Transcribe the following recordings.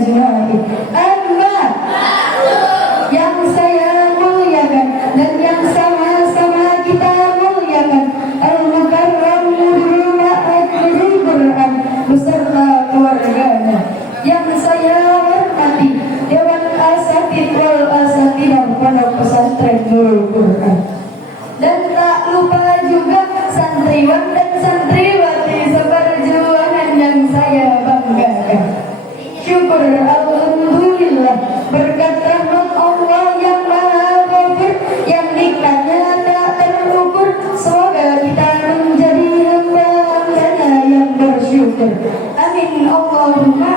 ajma'in. Amma yang saya muliakan dan yang sama-sama kita muliakan, Al-Mukarram Nurul Quran beserta keluarganya. Yang saya hormati Dewan Asatidz wal Asatidah Pondok Pesantren Nurul Quran. Dan tak lupa juga santriwan dan santriwati seperjuangan yang saya banggakan. Syukur alhamdulillah berkat rahmat Allah yang maha ghafur, yang nikmatnya tak terukur. Semoga kita menjadi hamba-hambanya yang bersyukur. Amin Allahumma.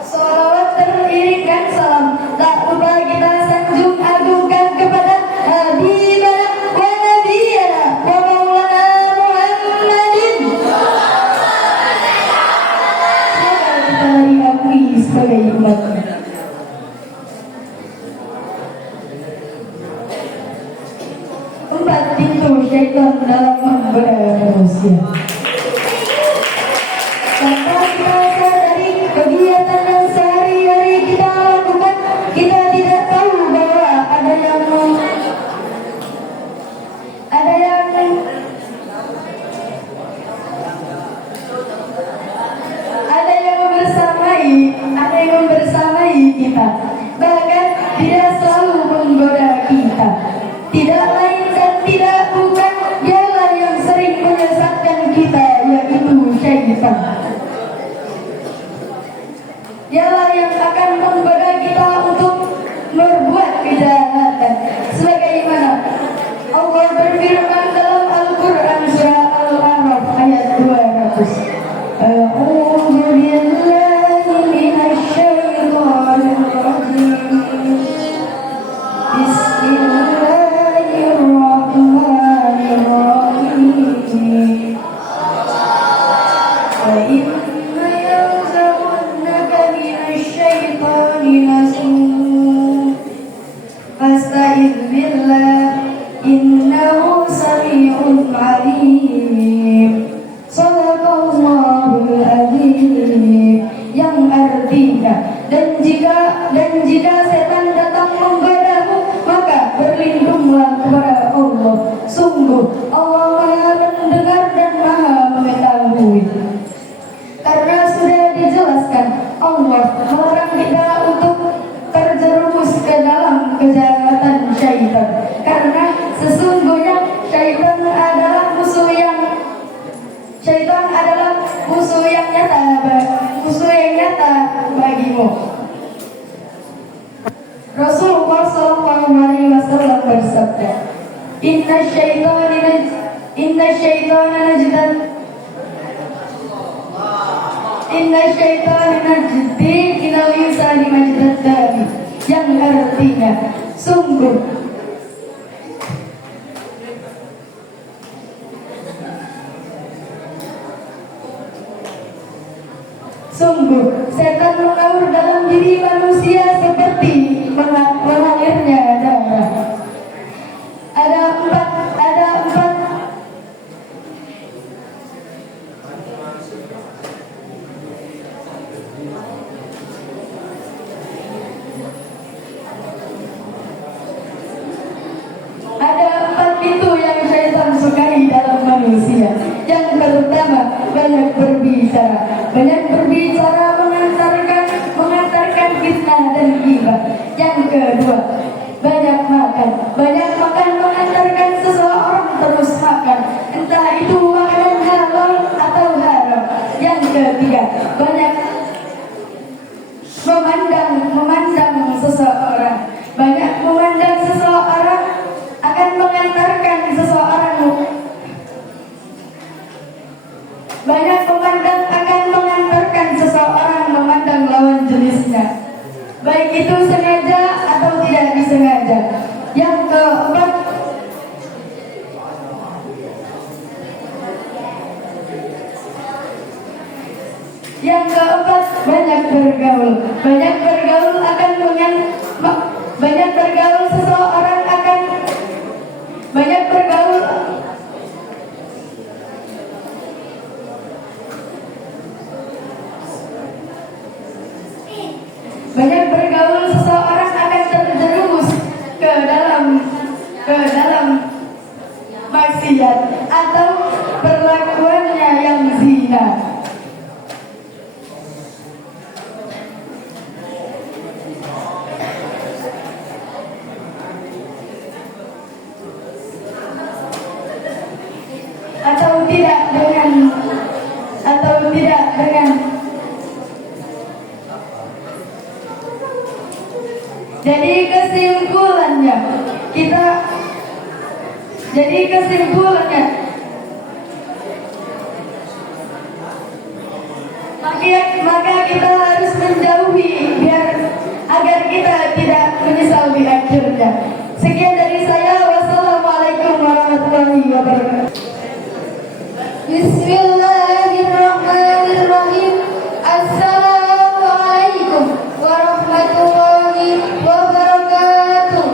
Salawat teriringkan salam tak lupa kita sanjung agungkan kepada Habibana wa Nabiyana wa Maulana Muhammadin. Diakui sebagai umatnya. Empat pintu syaitan dalam menggoda manusia. Tanpa kita sadari kegiatan yang sehari-hari kita lakukan, kita tidak tahu bahwa ada yang membersamai kita, bahkan tidak selalu menggoda kita. Tidak lain dan tidak bukan, dialah yang sering menyesatkan kita, yaitu syaitan. Dialah yang akan menggoda kita untuk berbuat kejahatan. Sebagaimana Allah berfirman dalam Al-Quran surah Al-A'raf ayat 200. A'udzu billahi minasy syaithanir rajim. Bismillahirrahmanirrahim. Wa inna yanzaghannaka minasy syaitani nazghun fasta'idz billah innahu sami'un 'alim. Shadaqallahul adzim. Yang artinya, dan jika setan datang menggodamu, maka berlindunglah kepada Allah. Sungguh Allah Maha mendengar dan Maha mengetahui. Karena sudah dijelaskan, Allah melarang kita untuk terjerumus ke dalam kejahatan syaitan. Karena sesungguhnya syaitan adalah musuh yang nyata bagimu. Rasulullah sallallahu alaihi wasallam bersabda, Inna syaitana najdi ilal yusani majdad dami. Yang artinya sungguh setan mengaur dalam diri manusia seperti mengalirnya darah. Ada empat pintu yang syaitan sukai dalam manusia. Yang pertama, banyak berbicara mengantarkan fitnah dan ghibah. Yang kedua, banyak makan mengantarkan seseorang terus makan, entah itu makanan halal atau haram. Yang ketiga, banyak memandang seseorang akan mengantarkan seseorang memandang lawan jenisnya, baik itu sengaja atau tidak disengaja. Yang keempat, banyak bergaul Banyak bergaul seseorang akan terjerumus ke dalam maksiat atau perlakuannya yang zina. Atau tidak dengan jadi kesimpulannya maka kita harus menjauhi agar kita tidak menyesal di akhirnya. Sekian dari saya. Wassalamualaikum warahmatullahi wabarakatuh. Bismillahirrahmanirrahim. Assalamualaikum warahmatullahi wabarakatuh.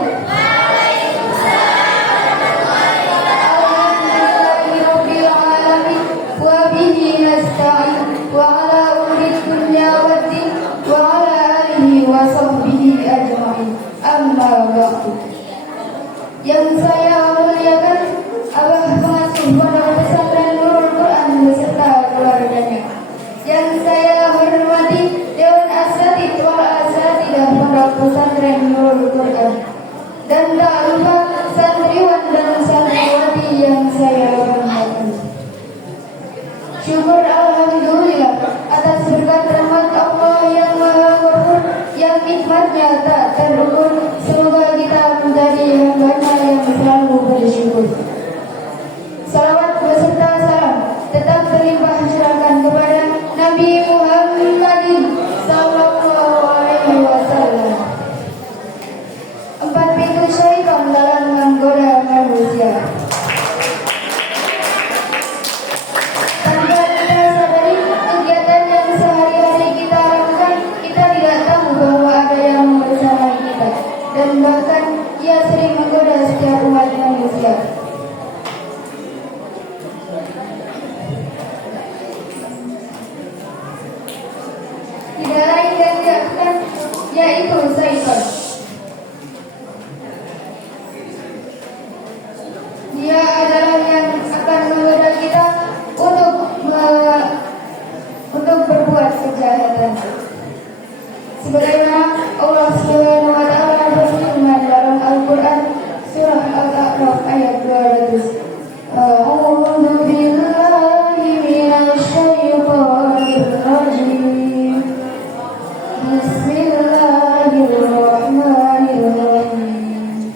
Alhamdulillahirabbil alamin wa bihi nasta'in wa ala umuri dunya waddin wa ala alihi wa sahbihi ajma'in. Amma ba'du. Yang saya muliakan Abah Pengasuh Pondok Pesantren Nurul Quran beserta keluarganya. Yang saya hormati Dewan Asatidz wal Asatidzah Pondok Pesantren Nurul Quran. Dan tak lupa santriwan dan santriwati yang saya hormati. Syukur alhamdulillah atas berkat rahmat Allah yang Maha Ghafur, yang nikmatnya tak terukur. Semoga kita menjadi hamba-Nya yang selalu bersyukur. Salawat beserta salam tetap terlimpah curahkan kepada Nabi Muhammadin sallallahu alaihi wasallam. 4 pintu syaitan dalam menggoda manusia. Tanpa kita sadari kegiatan yang sehari-hari kita lakukan, kita tidak tahu bahwa ada yang bersama kita, dan bahkan ia sering menggoda setiap umat manusia. Tidak lain dan tidak bukan, yaitu syaitan. Dia adalah yang akan menggoda kita untuk berbuat kejahatan. Sebagaimana Allah Subhanahu wa taala berfirman dalam Al-Qur'an surah Al-A'raf ayat 200. A'udzu billahi minasy syaithanir rajim. Bismillahirrahmanirrahim.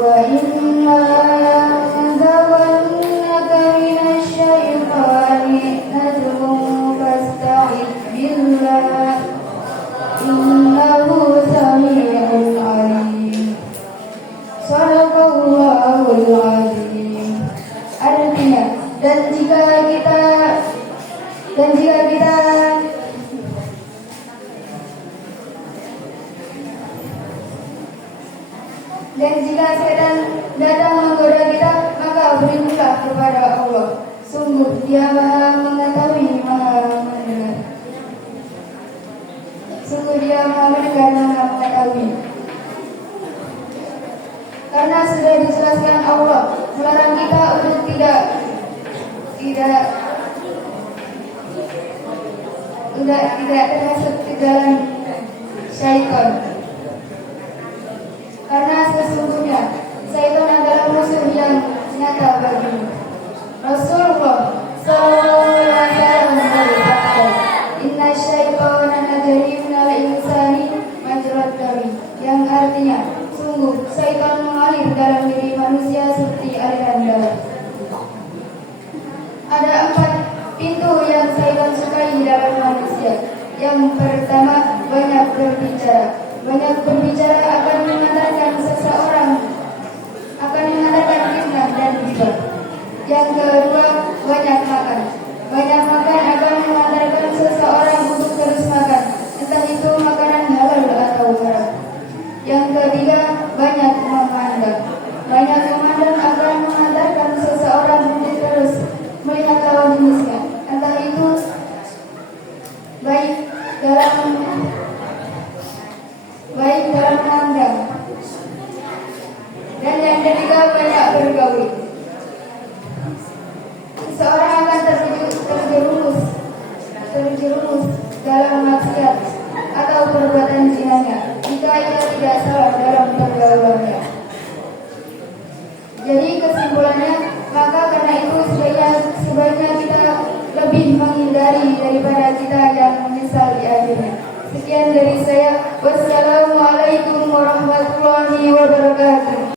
Wa inna yanzaghannaka minasy syaitani nazghun fasta'idz billah. Innahu sami'un 'alim. Shadaqallahul 'azim. Artinya, dan jika setan datang menggoda kita, maka berilah kepada Allah. Sungguh Dia Maha mengetahui, Maha mendengar. Sungguh Dia Maha mendengar, Maha mengetahui. Karena sudah dijelaskan Allah melarang kita untuk tidak termasuk ke dalam syaitan. Karena sesungguhnya syaitan adalah musuh yang nyata bagimu. Rasulullah sallallahu alaihi wasallam bersabda, "Inna syaitana yajri minal insani majrad dami," yang artinya sungguh syaitan mengalir dalam diri manusia seperti aliran darah. Ada 4 pintu yang syaitan sukai dalam manusia. Yang pertama, banyak berbicara. Banyak berbicara akan mengantarkan fitnah dan ghibah. Yang kedua, banyak makan. Banyak makan akan mengantarkan seseorang untuk terus makan, entah itu makanan halal atau haram. Yang ketiga, banyak memandang. Banyak memandang akan mengantarkan seseorang untuk terus melihat lawan jenisnya, entah itu baik dalam terjerumus dalam maksiat atau perbuatan zinanya jika ia tidak salah dalam pergaulannya. Jadi kesimpulannya, maka karena itu sebaiknya kita lebih menghindari daripada kita yang menyesal di akhirnya. Sekian dari saya. Wassalamualaikum warahmatullahi wabarakatuh.